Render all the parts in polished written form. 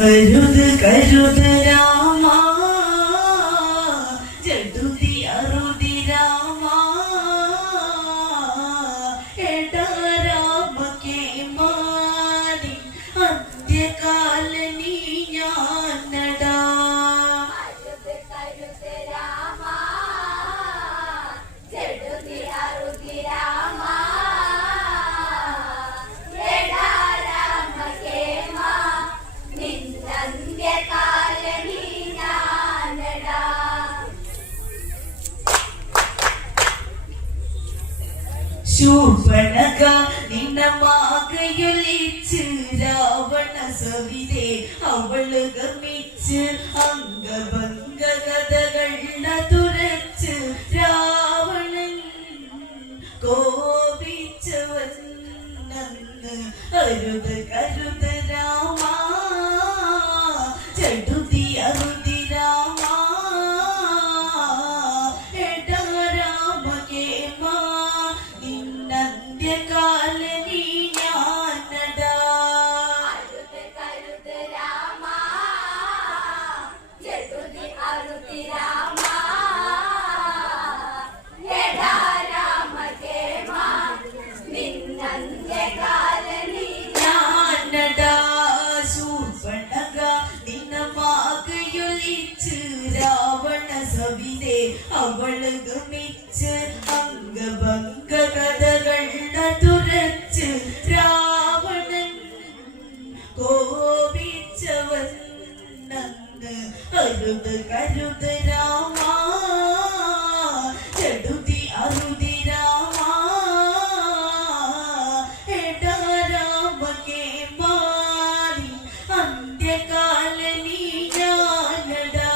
കരുത് കരുത് രാമ ജഡുതി അറുതി രാമ എടാ രാമ കേമാനി അന്ത്യകാല നീ ഞാനടാ ശൂർപ്പണഖ നിന്നമാകയൊലിച്ച് രാവണ സവിതേ അവള് ഗമിച്ച് അംഗഭംഗ കഥകൾ തുരച്ച് രാവണൻ കോപിച്ചവൻ നന്ന് അരുത് കരുത് രാമ ചടുതി അറുതി രാമ അവള് ഗമിച്ച് അംഗഭംഗ കഥകൾ തുരച്ച് രാവണൻ കോപിച്ചവൻ നന്ന് അരുത് കരുത് രാമ ചടുതി അറുതി രാമ എടാ രാമ കേമാനി അന്ത്യകാല നീ ഞാനടാ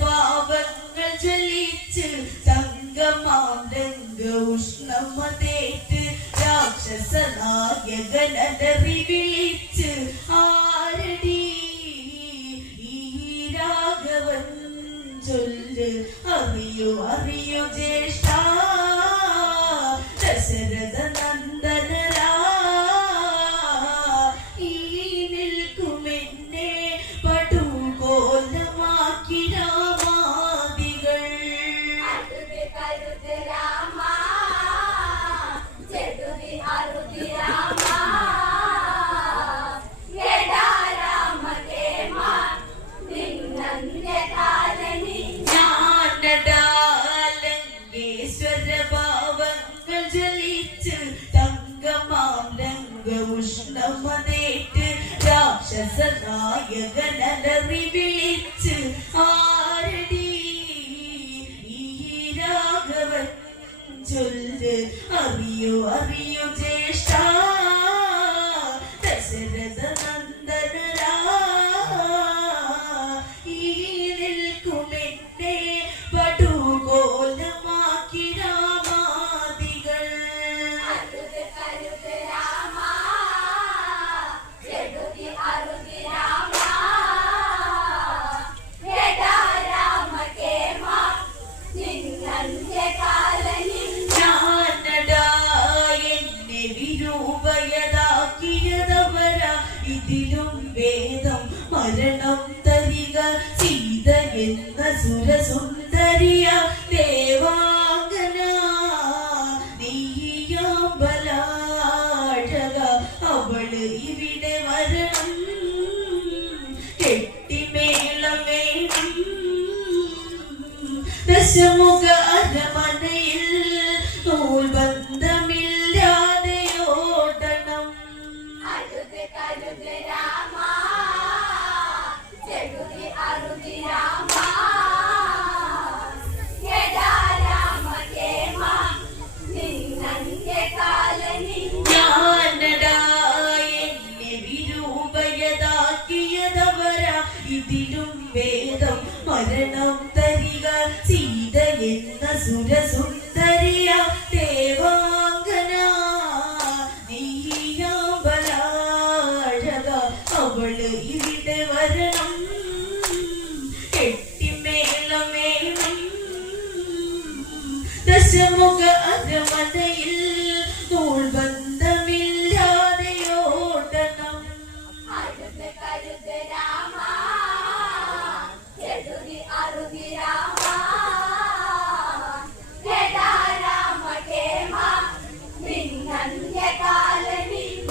ഭാവങ്ങൾ ജ്വലിച്ച് തങ്കമാം രംഗ ഉഷ്ണമതേറ്റ് രാക്ഷസ നായകനറി വിളിച്ച് ആരടി ഈ രാഘവൻ ചൊല്ല് അറിയോ അറിയോ ജ്യേഷ്ഠ ദശരഥ നന്ദനരാ ഈ നിൽക്കുമെന്നെ പടുകോലമാക്കി രാമാദികൾ ഭാവങ്ങൾ ജ്വലിച്ച് തങ്കമാം രംഗ ഉഷ്ണമതേറ്റ് രാക്ഷസ നായകനറി വിളിച്ച് ആരടി ഈ രാഘവൻ ചൊല്ല് അറിയോ അറിയോ ജ്യേഷ്ഠ ദശരഥ നന്ദനരാ ഈ നിൽക്കുമെന്നെ പടുകോലമാക്കി രാമാദികൾ ഇതിലും വേദം മരണം തരിക സീത എന്ന സുരസുന്ദരിയ ദേവാംഗന നീയാമ്പലാഴക അവള് ഇവിടെ വരണം കെട്ടിമേളം വേണം ദശമുഖ അരമനയിൽ നൂൽബന്ധമില്ലാതെ ഓടണം ഇതിലും വേദം മരണം തരിക സീത എന്ന സുരസുന്ദരിയ ദേവാംഗന നീയാമ്പലാഴക അവള് ഇവിടെ വരണം കെട്ടിമേളമേളം ദശമുഖ അരമനയിൽ നൂൽബന്ധമില്ലാതെ ഓടണം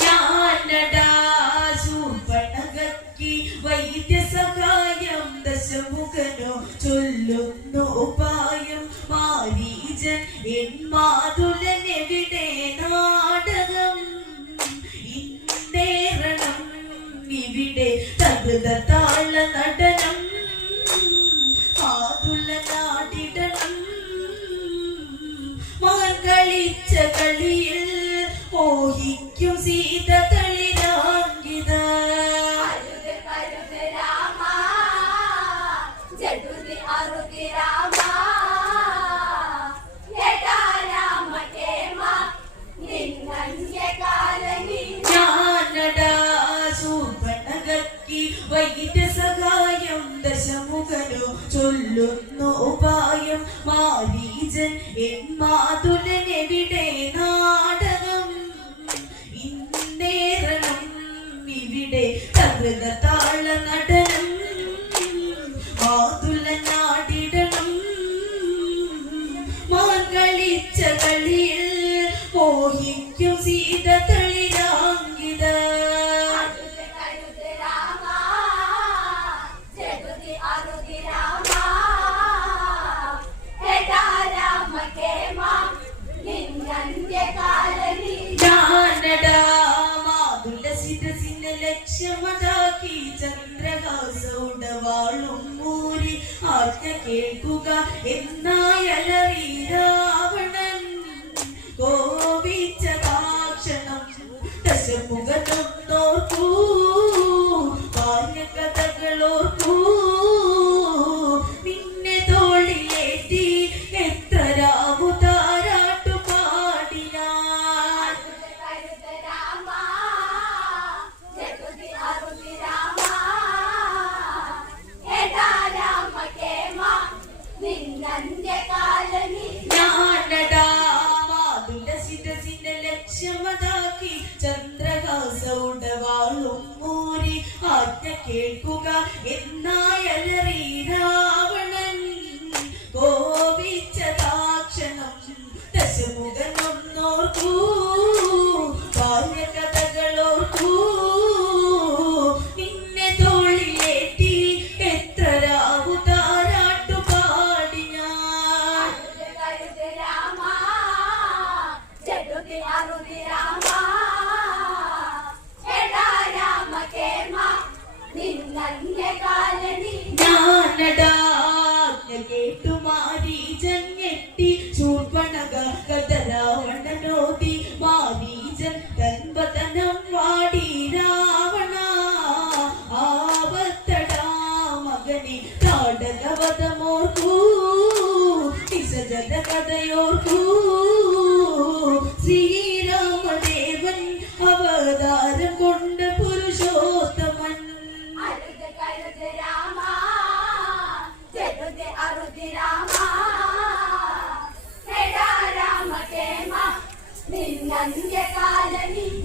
ഞാനടാ ശൂർപ്പണഖയ്ക്ക് വൈദ്യസഹായം ദശമുഖനോ ചൊല്ലുന്നു ഉപായം മാരീചൻ എൻ മാതുലനെവിടെ നാടകം ഇന്നേറണം ഇവിടെ തകൃത താള നടനം മാതുല നാടിടണം മകൻ കളിച്ച കളിയിൽ മോഹിക്കും സീത തളിരാങ്കിത ഞാനടാ ശൂർപ്പണഖയ്ക്ക് വൈദ്യസഹായം ദശമുഖനോ ചൊല്ലുന്നു ഉപായം മാരീചൻ എൻ മാതുലനെവിടെ നാടകം ഇന്നേറണം ഇവിടെ തകൃത താള നടനം മാതുല നാടിടണം മകളിച്ച കളിയിൽ മോഹിക്കും സീത തളിരാങ്കിത ഞാനടാ മാതുല ശിരസിനെ ലക്ഷ്യമതാക്കി ചന്ദ്രഹാസൗടവാളും മൂരി ആജ്ഞ കേൾക്കുക എന്നായലറി രാവണൻ കോപിച്ച ദാക്ഷണം ദശമുഖനൊന്നോർക്കൂ ബാല്യകഥകളോർക്കൂ നിന്നെ തോളിലേറ്റി എത്ര രാവു താരാട്ടു പാടിനാ ഞാനടാ മാതുല ശിരസിനെ ലക്ഷ്യമതാക്കി ചന്ദ്രഹാസൗടവാളും മൂരി ആജ്ഞ കേൾക്കുക എന്നായലറി രാവണൻ കോപിച്ച ദാക്ഷണം ദശമുഖനൊന്നോർക്കൂ ബാല്യകഥകളോർക്കൂ നിന്നെ തോളിലേറ്റി എത്ര രാവു താരാട്ടു പാടിനാ ഞാനടാ കേട്ടു മാരീചൻ ഞെട്ടി ശൂർപ്പണഖ കഥ രാവണനോതി മാരീചൻ തൻവദനം വാടി രാവണ ആവത്തടാ മകനെ താടകവധമോർക്കൂ നിസജന കഥയോർക്കൂ ശ്രീരാമദേവൻ അവതാരം കൊണ്ട പുരുഷോത്തമൻ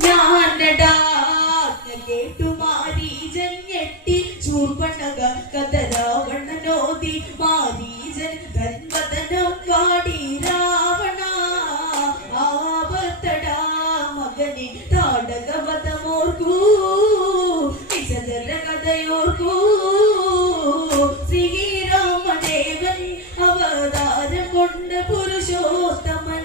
ഞാനടാ കേട്ടു മാരീചൻ ഞെട്ടി ശൂർപ്പണഖ കഥ രാവണനോതി മാരീചൻ തൻവദനം വാടി രാവണ ആവത്തടാ മകനെ താടകവധമോർക്കൂ നിസജന കഥയോർക്കൂ ശ്രീരാമദേവൻ അവതാരം കൊണ്ട പുരുഷോത്തമൻ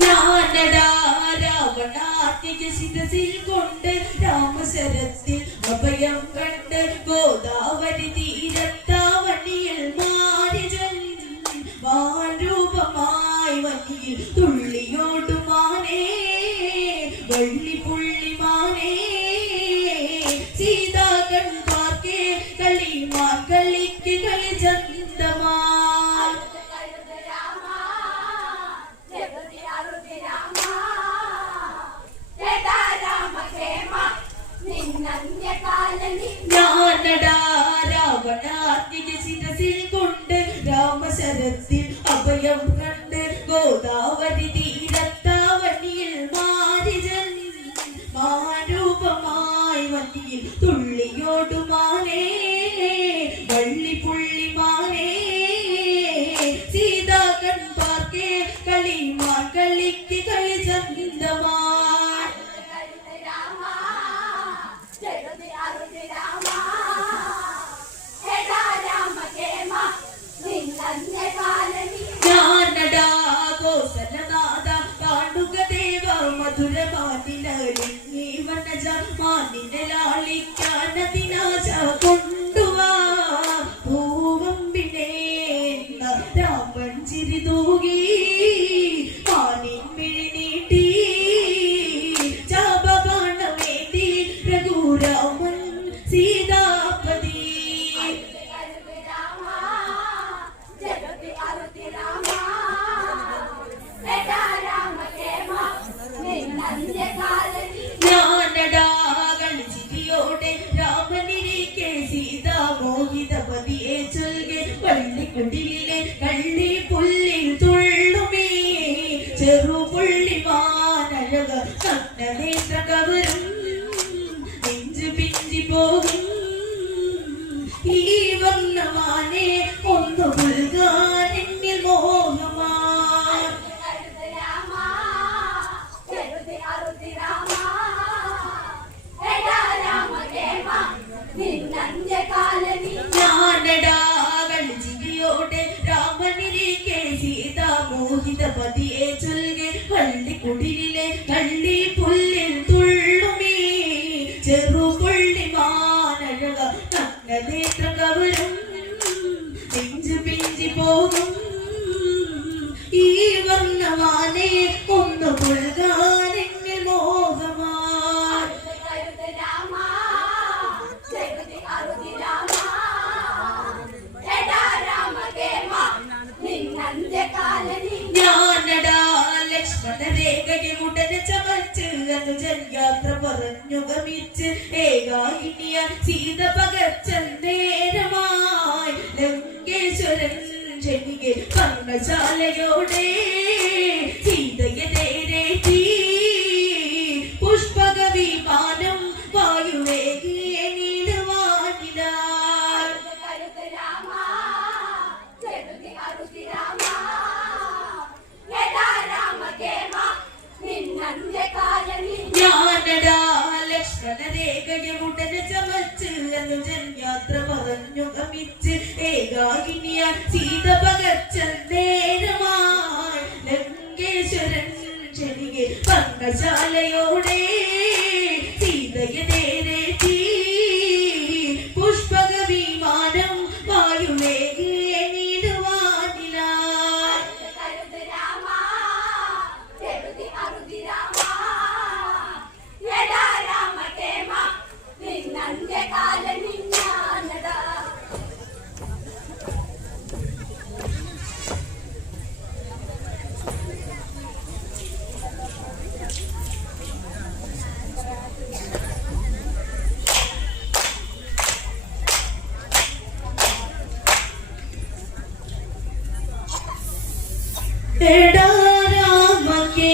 ഞാനടാ രാവണാത്മിക ശിരസിൽ കൊണ്ട് രാമശരത്തിൽ അഭയം കണ്ട് ഗോദാവരി തീരത്താവണിയിൽ മാരിജൻ വാൻരൂപമായി വന്നിയിൽ തുള്ളിയോടുമാനേ വള്ളിപ്പുള്ളിമാനേ സീതാ കൺ പാർക്കേ കളിമാൻ കളിക്ക് കളി ചന്തമാ ശിരസിൽ കൊണ്ട് രാമശരത്തിൽ അഭയം കണ്ട് ഗോദാവരി തീരത്താവനിയിൽ മാരിജൻ മാരൂപമായി വന്നിയിൽ തുള്ളിയോടുമാനേ വള്ളിപ്പുള്ളിമാനേ സീതാകൻ പാർക്കേ കളിമാൻ കളിക്ക് കളി ചന്തമാ കൊണ്ടുവാ പൂവമ്പിനെ രാമൻ ചിരി തൂകി മാനിൻ മിഴി നീട്ടി ചാപ കാണവേണ്ടി രഘുരാമൻ സീതാപതി മോഹിതപതിയെ ചൊൽകെ പള്ളിക്കുടിലെ കള്ളി പുല്ലിൽ തുള്ളുമേ ചെറുപുള്ളിമാനഴക നഗ്നനേത്ര കവരും നെഞ്ചു പിഞ്ചി പോകും ഈ വർണ്ണമാനെ ഒന്നു പുൽകാൻ എന്നിൽ മോഹമാ രാമനിലേക്ക് സീത മോഹിതപതിയെ ചൊൽകെ പള്ളിക്കുടിലെ കള്ളി പുല്ലിൽ തുള്ളുമേ ചെറുപുള്ളിമാനഴക നഗ്നനേത്ര കവരും നെഞ്ചു പിഞ്ചി പോകും ഈ വർണ്ണമാനെ ഒന്ന് പുൽകാൻ എന്നിൽ മോഹമാ ഞാനടാ ലക്ഷ്മണരേഖയെ ഉടനെ ചമച്ച് അനുജൻ യാത്ര പറഞ്ഞു ഗമിച്ച് ഏകാകിനിയ സീത പകർച്ചൽ നേരമായി ലങ്കേശ്വരൻ ക്ഷണികെ പർണശാലയോടെ സീതയെ നേരേറ്റി പുഷ്പക വിമാനം വായുവേഗിയെ നീളുവാനിലാ ഞാനടാ ലക്ഷ്മണരേഖയെ ഉടനെ ചമച്ച് അനുജൻ യാത്ര പറഞ്ഞു ഗമിച്ച് ഏകാകിനിയ സീത പകർച്ചൽ നേരമായി ലങ്കേശ്വരൻ ക്ഷണികെ പർണശാലയോടെ സീതയെ നേരേറ്റി പുഷ്പക വിമാനം വായുവേഗിയെ നീളുവാനിലാ എടാ രാമകേ